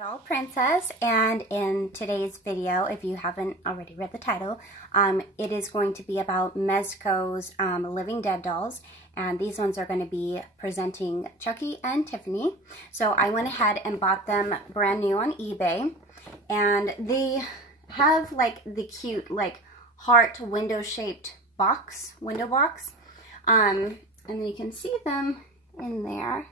Doll Princess, and in today's video, if you haven't already read the title, it is going to be about Mezco's Living Dead dolls, and these ones are going to be presenting Chucky and Tiffany. So I went ahead and bought them brand new on eBay, and they have like the cute like heart window-shaped window box, and you can see them in there.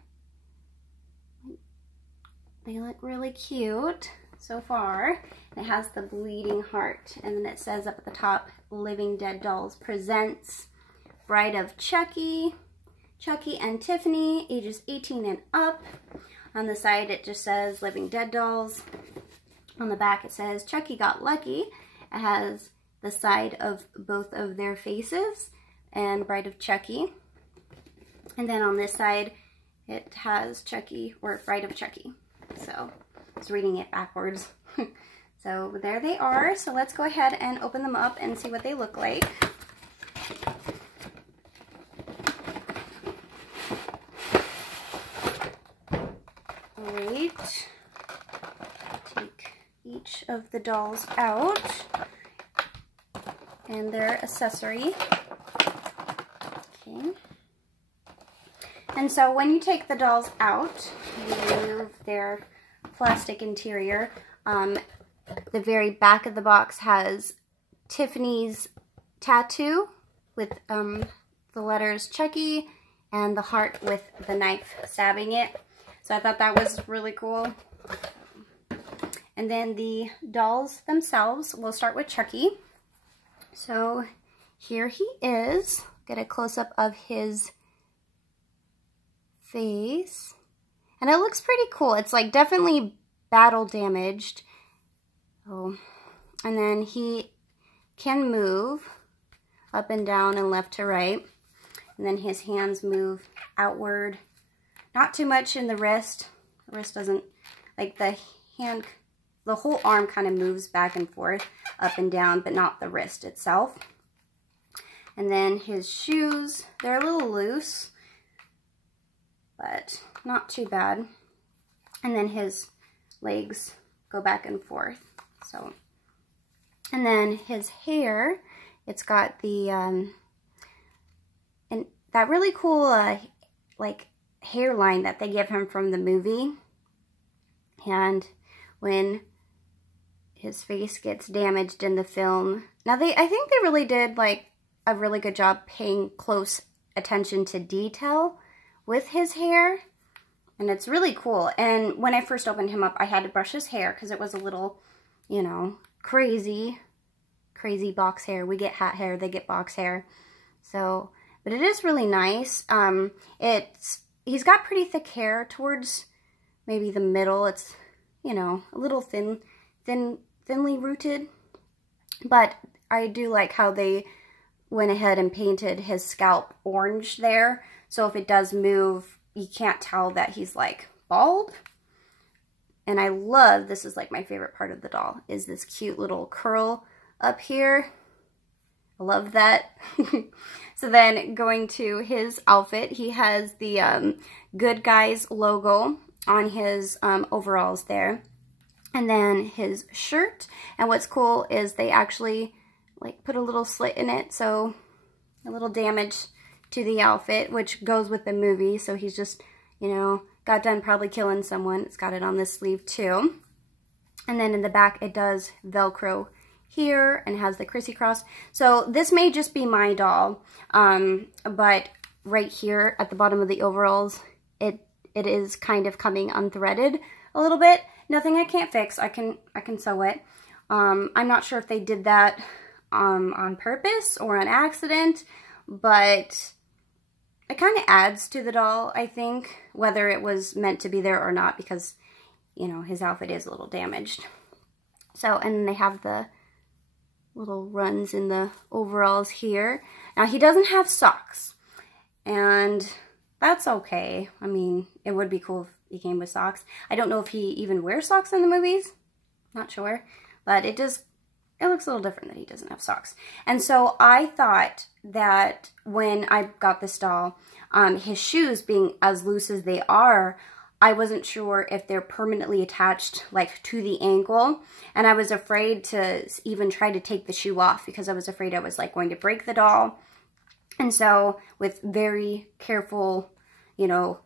They look really cute so far. It has the bleeding heart, and then it says up at the top, Living Dead Dolls presents Bride of Chucky, Chucky and Tiffany, ages 18 and up. On the side it just says Living Dead Dolls. On the back it says Chucky got lucky. It has the side of both of their faces and Bride of Chucky. And then on this side it has Chucky, or Bride of Chucky. So I was reading it backwards. So there they are. So let's go ahead and open them up and see what they look like. Alright. Take each of the dolls out and their accessory. Okay. And so when you take the dolls out, you remove their plastic interior. The very back of the box has Tiffany's tattoo with the letters Chucky and the heart with the knife stabbing it. So I thought that was really cool. And then the dolls themselves, we'll start with Chucky. So here he is. Get a close-up of his face, and it looks pretty cool. It's like definitely battle damaged. Oh, and then he can move up and down and left to right, and then his hands move outward. Not too much in the wrist. The wrist doesn't, like the hand, the whole arm kind of moves back and forth, up and down, but not the wrist itself. And then his shoes, they're a little loose, but not too bad. And then his legs go back and forth. So, and then his hair, it's got the and that really cool like hairline that they give him from the movie. And when his face gets damaged in the film, now I think they really did like a really good job paying close attention to detail with his hair, and it's really cool. And when I first opened him up, I had to brush his hair because it was a little, you know, crazy box hair. We get hat hair, they get box hair. So, but it is really nice. He's got pretty thick hair towards maybe the middle. It's, you know, a little thinly rooted, but I do like how they went ahead and painted his scalp orange there. So if it does move, you can't tell that he's like bald. And I love, this is like my favorite part of the doll, is this cute little curl up here. I love that. So then going to his outfit, he has the Good Guys logo on his overalls there. And then his shirt. And what's cool is they actually like put a little slit in it, so a little damage to the outfit, which goes with the movie. So he's just, you know, got done probably killing someone. It's got it on this sleeve too. And then in the back it does Velcro here and has the crissy-cross. So this may just be my doll, but right here at the bottom of the overalls, it is kind of coming unthreaded a little bit. Nothing I can't fix. I can sew it. I'm not sure if they did that on purpose or on accident, but it kind of adds to the doll, I think, whether it was meant to be there or not, because, you know, his outfit is a little damaged. So, and they have the little runs in the overalls here. Now, he doesn't have socks, and that's okay. I mean, it would be cool if he came with socks. I don't know if he even wears socks in the movies. Not sure, but it looks a little different that he doesn't have socks. And so I thought that when I got this doll, his shoes being as loose as they are, I wasn't sure if they're permanently attached like to the ankle, and I was afraid to even try to take the shoe off because I was afraid I was like going to break the doll. And so with very careful, you know,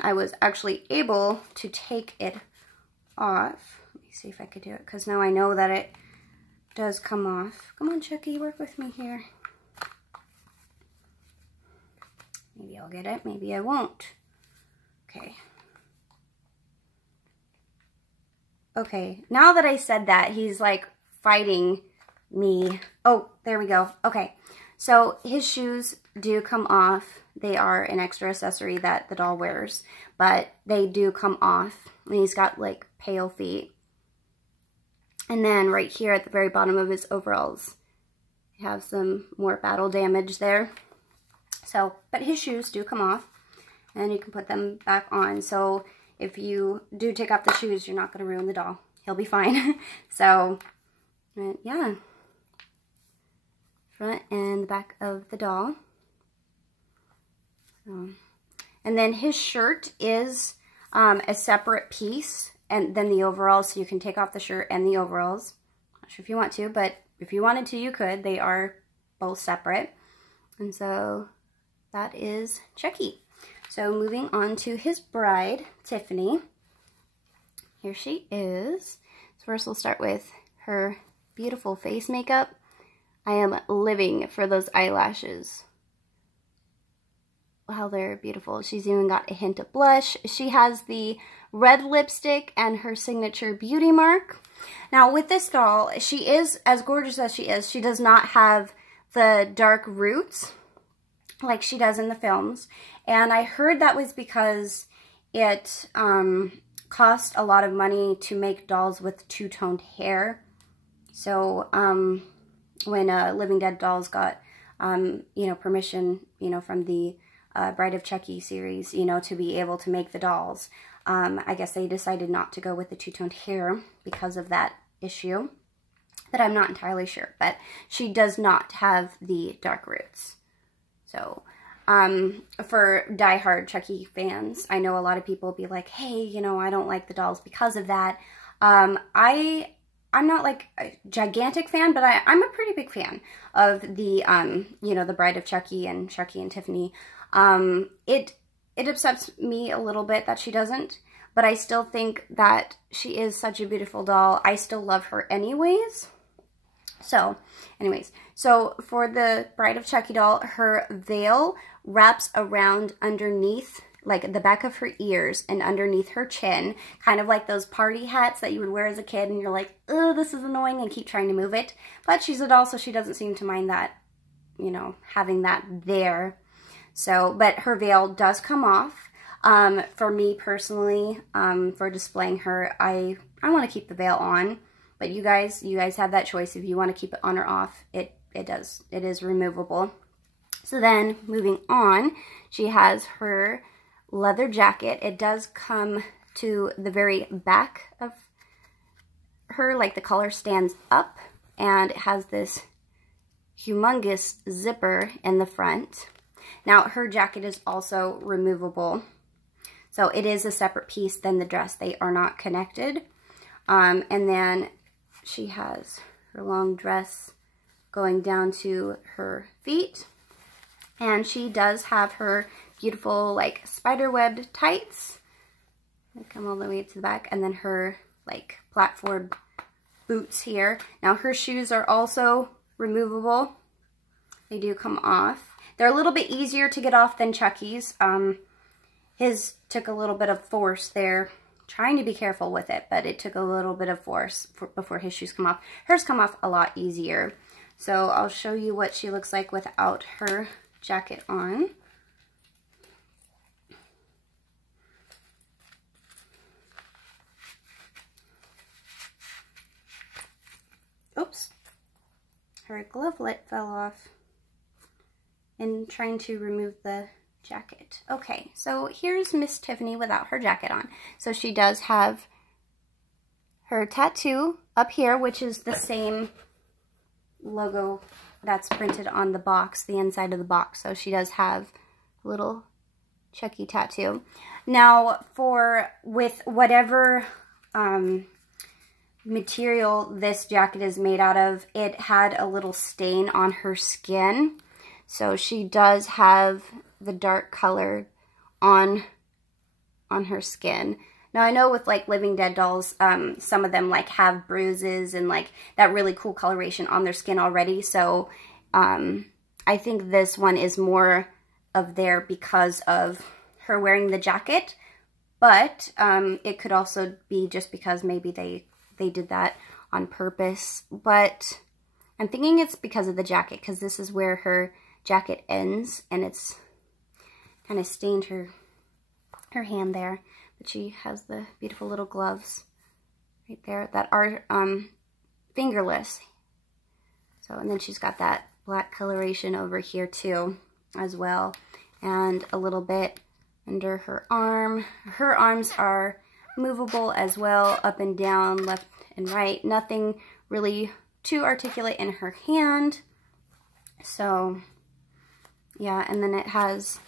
I was actually able to take it off. Let me see if I could do it, because now I know that it does come off. Come on, Chucky, work with me here. Maybe I'll get it, maybe I won't. Okay. Okay, now that I said that, he's like fighting me. Oh, there we go. Okay, so his shoes do come off. They are an extra accessory that the doll wears, but they do come off. And he's got like pale feet. And then right here at the very bottom of his overalls, he has some more battle damage there. So, but his shoes do come off, and you can put them back on. So if you do take off the shoes, you're not going to ruin the doll. He'll be fine. So, yeah. Front and the back of the doll. So, and then his shirt is a separate piece and then the overalls, so you can take off the shirt and the overalls. Not sure if you want to, but if you wanted to, you could. They are both separate. And so that is Chucky. So moving on to his bride, Tiffany. Here she is. So first we'll start with her beautiful face makeup. I am living for those eyelashes. Wow, they're beautiful. She's even got a hint of blush. She has the red lipstick and her signature beauty mark. Now with this doll, she is, as gorgeous as she is, she does not have the dark roots like she does in the films. And I heard that was because it cost a lot of money to make dolls with two-toned hair. So when Living Dead Dolls got, you know, permission, you know, from the Bride of Chucky series, you know, to be able to make the dolls, I guess they decided not to go with the two-toned hair because of that issue. But I'm not entirely sure. But she does not have the dark roots. So, for diehard Chucky fans, I know a lot of people will be like, hey, you know, I don't like the dolls because of that. I'm not like a gigantic fan, but I'm a pretty big fan of the, you know, the Bride of Chucky and Tiffany. It upsets me a little bit that she doesn't, but I still think that she is such a beautiful doll. I still love her anyways. So, anyways, so for the Bride of Chucky doll, her veil wraps around underneath, like the back of her ears and underneath her chin, kind of like those party hats that you would wear as a kid, and you're like, oh, this is annoying, and keep trying to move it. But she's a doll, so she doesn't seem to mind that, you know, having that there. So, but her veil does come off. For me personally, for displaying her, I want to keep the veil on. But you guys have that choice if you want to keep it on or off. It is removable. So then, moving on, she has her leather jacket. It does come to the very back of her, like the collar stands up, and it has this humongous zipper in the front. Now, her jacket is also removable. So it is a separate piece than the dress. They are not connected. And then she has her long dress going down to her feet. And she does have her beautiful, like, spider-webbed tights. They come all the way to the back. And then her, like, platform boots here. Now, her shoes are also removable. They do come off. They're a little bit easier to get off than Chucky's. His took a little bit of force there. Trying to be careful with it, but it took a little bit of force before his shoes come off. Hers come off a lot easier. So I'll show you what she looks like without her jacket on. Oops. Her glovelet fell off in trying to remove the jacket. Okay, so here's Miss Tiffany without her jacket on. So she does have her tattoo up here, which is the same logo that's printed on the box, the inside of the box. So she does have a little Chucky tattoo. Now, with whatever material this jacket is made out of, it had a little stain on her skin. So she does have the dark color on her skin. Now, I know with, like, Living Dead dolls, some of them, like, have bruises and, like, that really cool coloration on their skin already. So, I think this one is more of there because of her wearing the jacket. But, it could also be just because maybe they did that on purpose. But I'm thinking it's because of the jacket, because this is where her jacket ends. And it's kind of stained her hand there. But she has the beautiful little gloves right there that are fingerless. So, and then she's got that black coloration over here too as well. And a little bit under her arm. Her arms are movable as well, up and down, left and right. Nothing really too articulate in her hand. So, yeah, and then it has...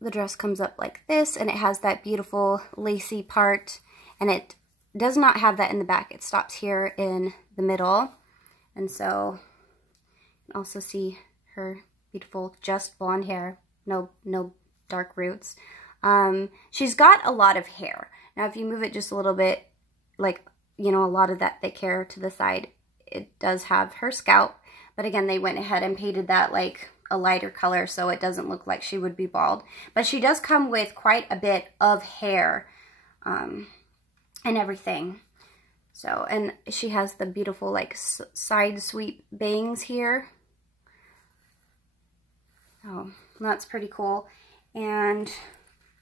the dress comes up like this, and it has that beautiful lacy part, and it does not have that in the back. It stops here in the middle, and so you can also see her beautiful just blonde hair, no dark roots. She's got a lot of hair. Now, if you move it just a little bit, like, you know, a lot of that thick hair to the side, it does have her scalp, but again, they went ahead and painted that, like, a lighter color so it doesn't look like she would be bald. But she does come with quite a bit of hair and everything. So, and she has the beautiful, like, side sweep bangs here. Oh, that's pretty cool. And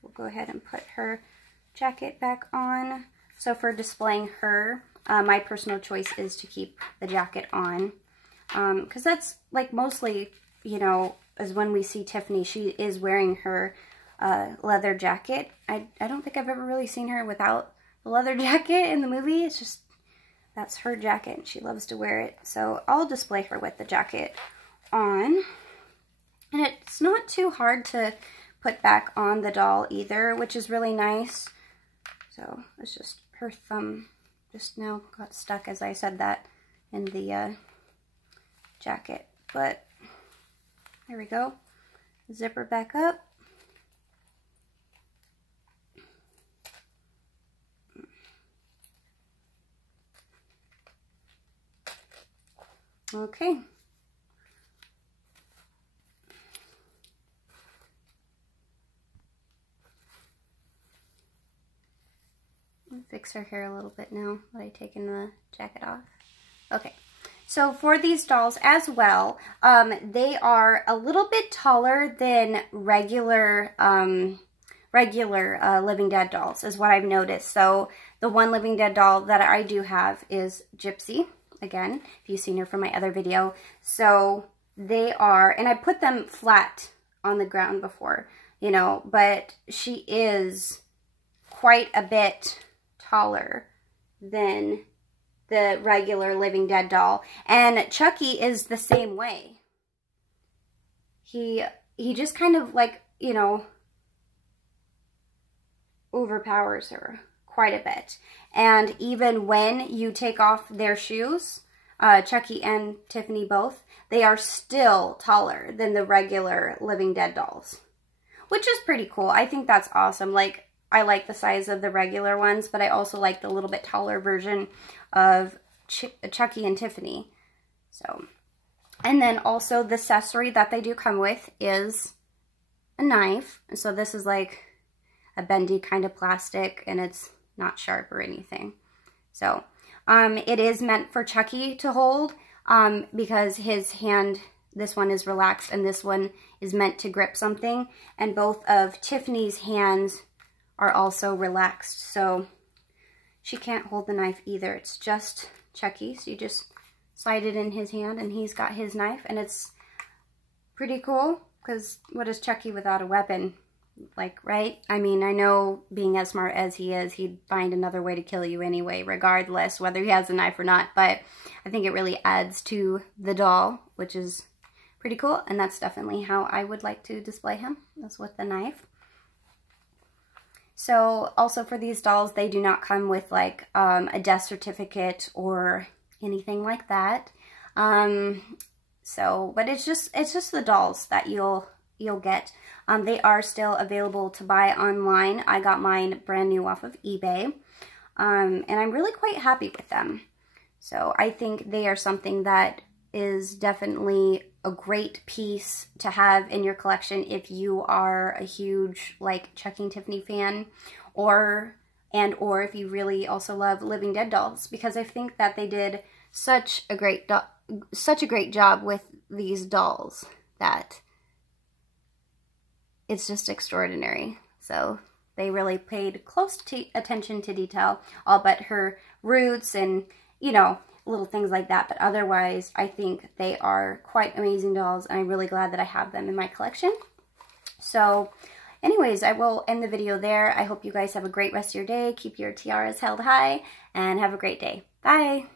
we'll go ahead and put her jacket back on. So for displaying her, my personal choice is to keep the jacket on. Because that's, like, mostly... you know, as when we see Tiffany, she is wearing her leather jacket. I don't think I've ever really seen her without the leather jacket in the movie. It's just, that's her jacket, and she loves to wear it. So I'll display her with the jacket on. And it's not too hard to put back on the doll either, which is really nice. So it's just her thumb just now got stuck as I said that in the jacket. But there we go. Zipper back up. Okay. I'll fix her hair a little bit now that I've taken the jacket off. Okay. So for these dolls as well, they are a little bit taller than regular Living Dead dolls, is what I've noticed. So the one Living Dead doll that I do have is Gypsy. Again, if you've seen her from my other video. So they are, and I put them flat on the ground before, you know, but she is quite a bit taller than the regular Living Dead doll. And Chucky is the same way. He just kind of, like, you know, overpowers her quite a bit. And even when you take off their shoes, Chucky and Tiffany both, they are still taller than the regular Living Dead dolls, which is pretty cool. I think that's awesome. Like, I like the size of the regular ones, but I also like the little bit taller version of Chucky and Tiffany. So, and then also the accessory that they do come with is a knife. So this is like a bendy kind of plastic, and it's not sharp or anything. So it is meant for Chucky to hold because his hand, this one is relaxed and this one is meant to grip something. And both of Tiffany's hands are also relaxed, so she can't hold the knife either. It's just Chucky, so you just slide it in his hand and he's got his knife, and it's pretty cool because what is Chucky without a weapon? Like, right? I mean, I know being as smart as he is, he'd find another way to kill you anyway, regardless whether he has a knife or not, but I think it really adds to the doll, which is pretty cool, and that's definitely how I would like to display him, is with the knife. So also for these dolls, they do not come with like a death certificate or anything like that. But it's just the dolls that you'll get. They are still available to buy online. I got mine brand new off of eBay. And I'm really quite happy with them. So I think they are something that is definitely a great piece to have in your collection if you are a huge like Chucky and Tiffany fan, or if you really also love Living Dead dolls, because I think that they did such a great job with these dolls that it's just extraordinary. So they really paid close attention to detail, all but her roots and, you know, little things like that. But otherwise, I think they are quite amazing dolls, and I'm really glad that I have them in my collection. So anyways, I will end the video there. I hope you guys have a great rest of your day. Keep your tiaras held high, and have a great day. Bye!